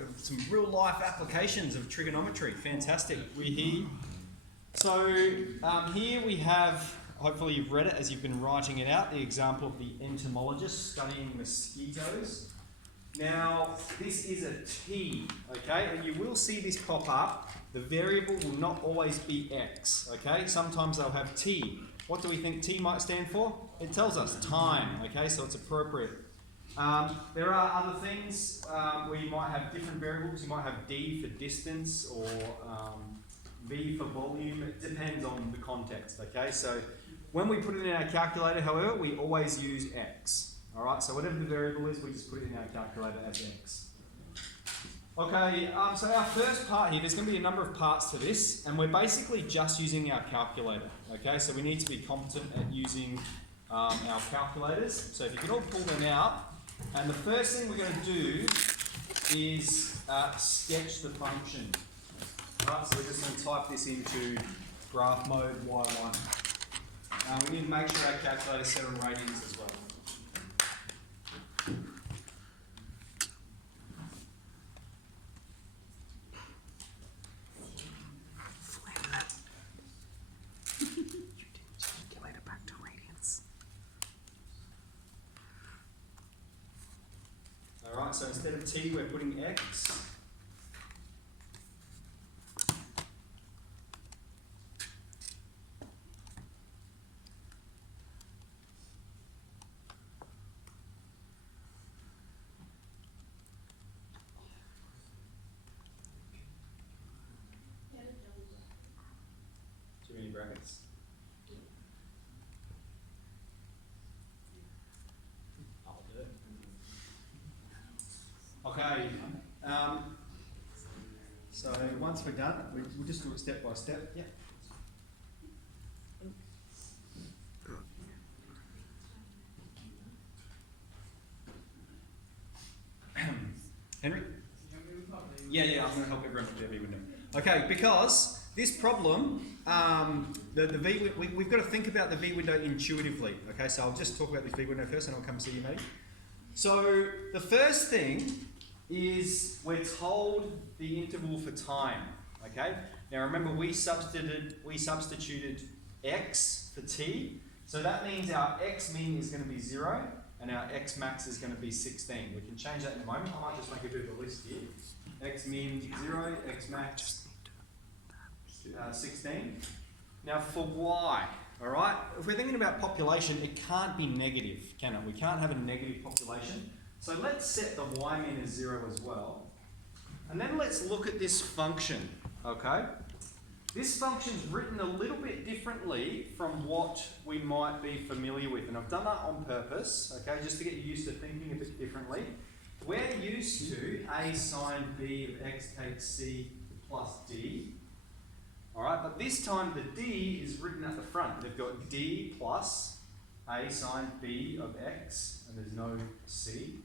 got some real life applications of trigonometry. Fantastic. We're here. So here we have, hopefully you've read it as you've been writing it out, the example of the entomologist studying mosquitoes. Now, this is a t, okay, and you will see this pop up. The variable will not always be x, okay? Sometimes they'll have t. What do we think t might stand for? It tells us time, okay, so it's appropriate. There are other things where you might have different variables. You might have d for distance or v for volume. It depends on the context, okay? So when we put it in our calculator, however, we always use x. All right, so whatever the variable is, we just put it in our calculator as x. Okay, so our first part here, there's going to be a number of parts to this, and we're basically just using our calculator. Okay, so we need to be competent at using our calculators. So if you can all pull them out, and the first thing we're going to do is sketch the function. All right, so we're just going to type this into graph mode y1. We need to make sure our calculator set on radians as well. Alright, so instead of t, we're putting x. Too many brackets. I'll do it. Okay, so once we're done, we'll just do it step by step. Yeah. Henry? Yeah, I'm going to help everyone with their V window. Okay, because this problem, the V, we've got to think about the V window intuitively. Okay, so I'll just talk about this V window first and I'll come see you, mate. So the first thing is we're told the interval for time, okay? Now remember we substituted x for t, so that means our x min is going to be 0 and our x max is going to be 16. We can change that in a moment. I might just make a bit of a list here. X min 0, x max 16. Now for y, alright, if we're thinking about population, it can't be negative, can it? We can't have a negative population. So let's set the y min as 0 as well. And then let's look at this function, okay? This function's written a little bit differently from what we might be familiar with. And I've done that on purpose, okay, just to get you used to thinking a bit differently. We're used to a sine b of x takes c plus d. Alright, but this time the d is written at the front. They've got d plus a sine b of x, and there's no c.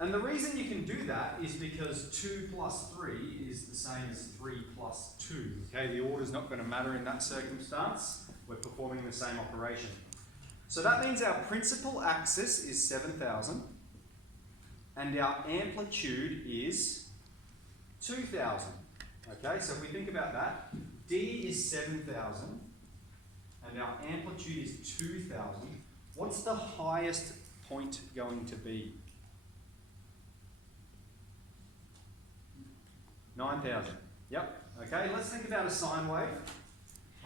And the reason you can do that is because 2 plus 3 is the same as 3 plus 2. Okay, the order's not going to matter in that circumstance. We're performing the same operation. So that means our principal axis is 7,000, and our amplitude is 2,000. Okay, so if we think about that, d is 7,000 and our amplitude is 2,000. What's the highest point going to be? 9,000. Yep. Okay, let's think about a sine wave.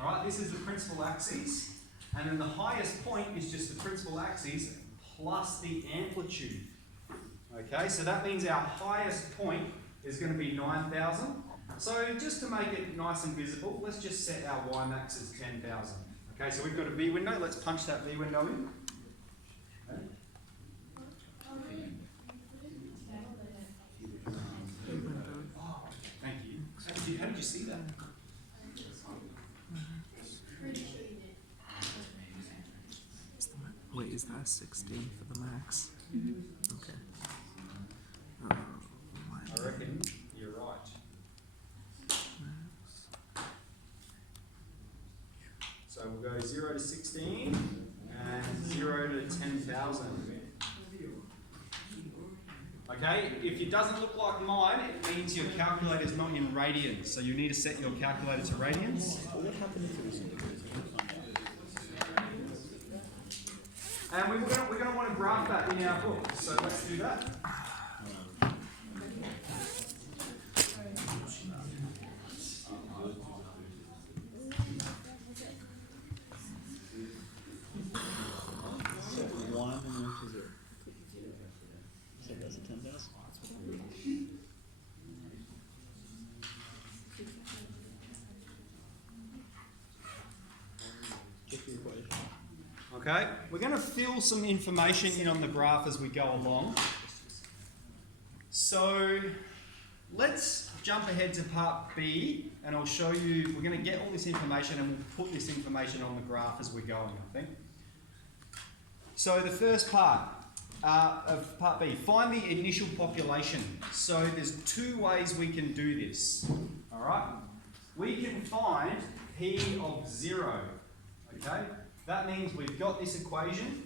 All right, this is the principal axis, and then the highest point is just the principal axis plus the amplitude. Okay, so that means our highest point is going to be 9,000. So just to make it nice and visible, let's just set our y max as 10,000. Okay, so we've got a V window. Let's punch that V window in. Okay. Oh, thank you. How did you see that? Wait, is that 16 for the max? Okay. I reckon you're right. So we'll go 0 to 16 and 0 to 10,000. Okay, Okay, if it doesn't look like mine, it means your calculator's not in radians. So you need to set your calculator to radians. What happened if it was in degrees? And we're going to want to graph that in our book. So let's do that. So 1 and 1 to 0. So that's a 10,000. Check your equation. Okay, we're going to fill some information in on the graph as we go along. So let's jump ahead to part B, and I'll show you, we're going to get all this information and we'll put this information on the graph as we're going, I think. So the first part of part B, find the initial population. So there's two ways we can do this, all right? We can find P of 0, okay? That means we've got this equation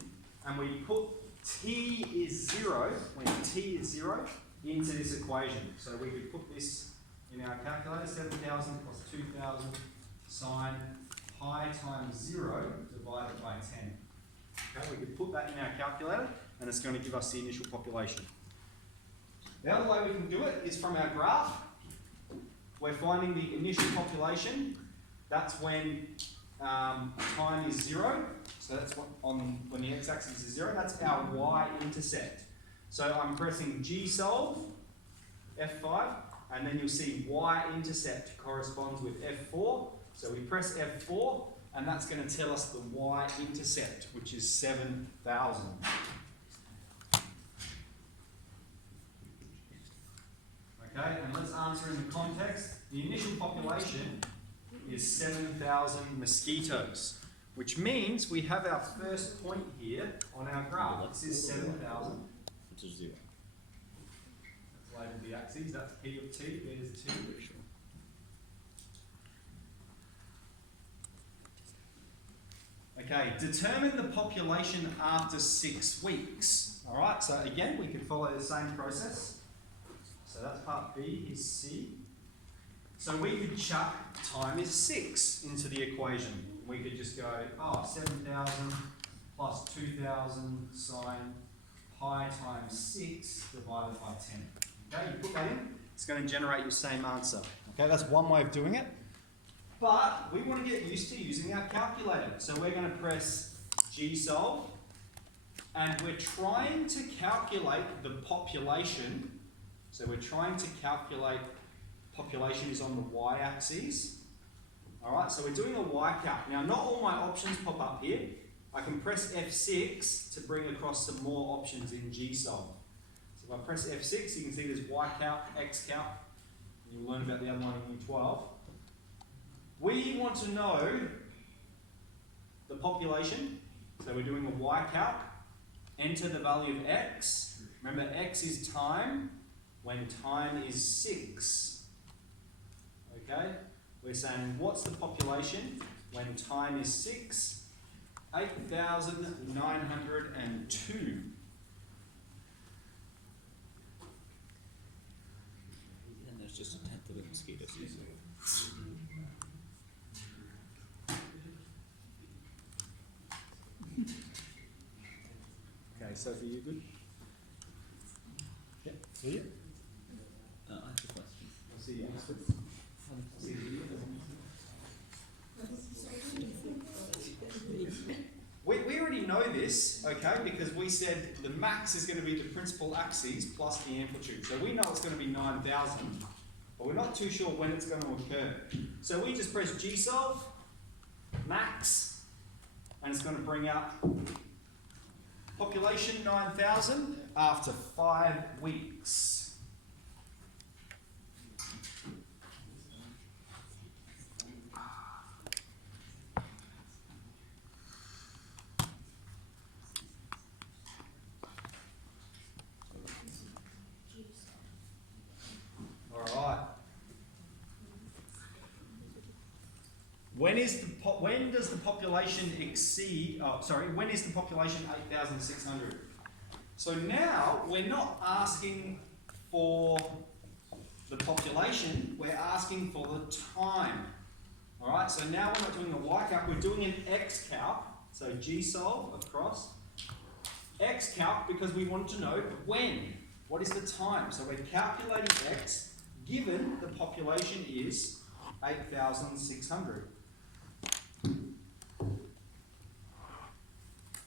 and we put t is 0, when t is 0, into this equation. So we could put this in our calculator, 7,000 plus 2,000 sine pi times 0 divided by 10. Okay, we could put that in our calculator and it's going to give us the initial population. The other way we can do it is from our graph. We're finding the initial population. That's when time is 0. So that's what when the x-axis is 0. That's our y-intercept. So I'm pressing G solve, F5, and then you'll see y-intercept corresponds with F4. So we press F4, and that's going to tell us the y-intercept, which is 7,000. Okay, and let's answer in the context. The initial population is 7,000 mosquitoes, which means we have our first point here on our graph. This is 7,000. Which is 0. Let's label the axes. That's P of T. There's T. Okay, determine the population after 6 weeks. All right, so again, we could follow the same process. So that's part B is C. So we could chuck time is 6 into the equation. We could just go, 7,000 plus 2,000 sine pi times 6 divided by 10. Okay, you put that in, it's going to generate your same answer. Okay, that's one way of doing it. But we want to get used to using our calculator. So we're going to press G solve, and we're trying to calculate the population. So we're trying to calculate population is on the y-axis. All right, so we're doing a y-calc. Now, not all my options pop up here. I can press F6 to bring across some more options in G solve. So if I press F6, you can see there's y-calc, x-calc, and you'll learn about the other one in Year 12. We want to know the population, so we're doing a y-calc. Enter the value of x. Remember, x is time when time is 6. Okay? We're saying, what's the population when time is 6? 8,902. And there's just a tenth of the mosquitoes. Okay, Sophie, you good? Yep. See you? I have a question. I'll see you. See you. We already know this, okay, because we said the max is going to be the principal axis plus the amplitude. So we know it's going to be 9,000, but we're not too sure when it's going to occur. So we just press G solve, max, and it's going to bring up population 9,000 after 5 weeks. When does the population exceed, when is the population 8,600? So now we're not asking for the population, we're asking for the time. Alright, so now we're not doing a y calc, we're doing an x calc. So G solve across x calc because we want to know when. What is the time? So we're calculating x given the population is 8,600.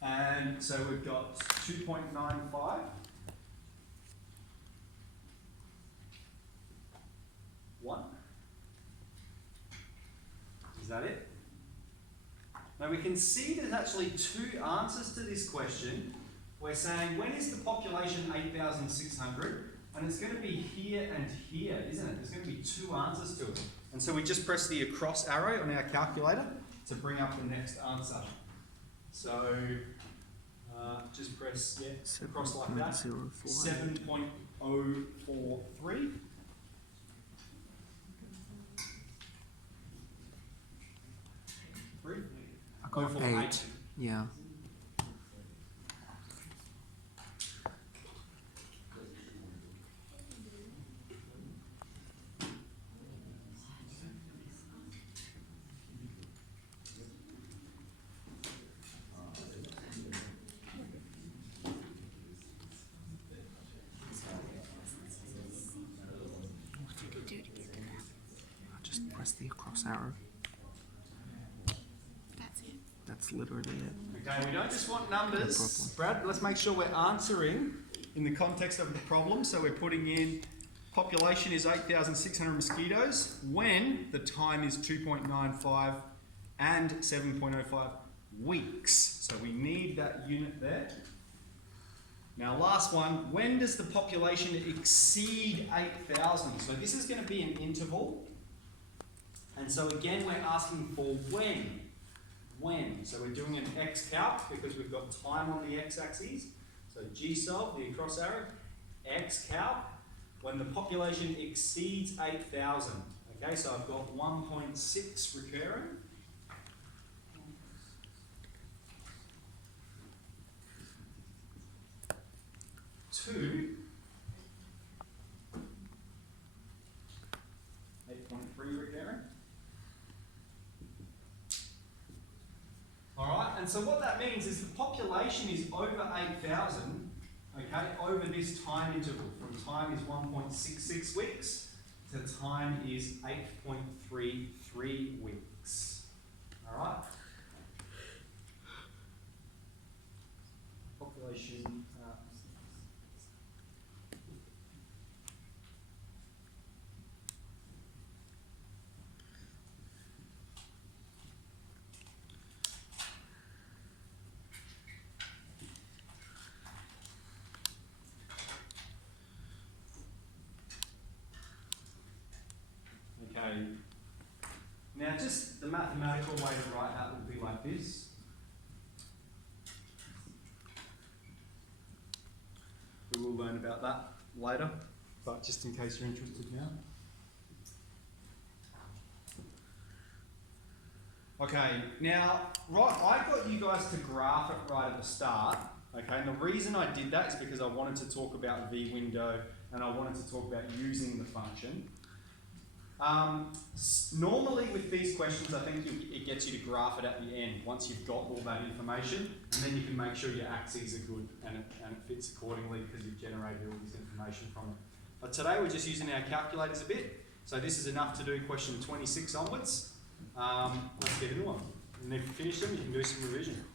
And so we've got 2.95. One. Is that it? Now we can see there's actually two answers to this question. We're saying when is the population 8,600? And it's going to be here and here, isn't it? There's going to be two answers to it. And so we just press the across arrow on our calculator to bring up the next answer. So just press across like that. 7.043. I got 8. Yeah. Just press the across arrow. That's literally it. Okay, we don't just want numbers, Brad. Let's make sure we're answering in the context of the problem. So we're putting in population is 8,600 mosquitoes when the time is 2.95 and 7.05 weeks. So we need that unit there. Now last one, when does the population exceed 8,000? So this is going to be an interval. And so again, we're asking for when. When. So we're doing an x calc because we've got time on the x-axis. So G solve, the across arrow, x calc, when the population exceeds 8,000. Okay, so I've got 1.6 recurring. Two, 8.3 recurring. Alright, and so what that means is the population is over 8,000, okay, over this time interval. From time is 1.66 weeks to time is 8.33 weeks. Alright? Population. Okay, now just the mathematical way to write that would be like this. We will learn about that later, but just in case you're interested now. Okay, now, right, I got you guys to graph it right at the start. Okay, and the reason I did that is because I wanted to talk about v-window and I wanted to talk about using the function. Normally with these questions, I think it gets you to graph it at the end once you've got all that information, and then you can make sure your axes are good and it fits accordingly because you've generated all this information from it. But today we're just using our calculators a bit, so this is enough to do question 26 onwards. Let's get into them. And if you finish them, you can do some revision.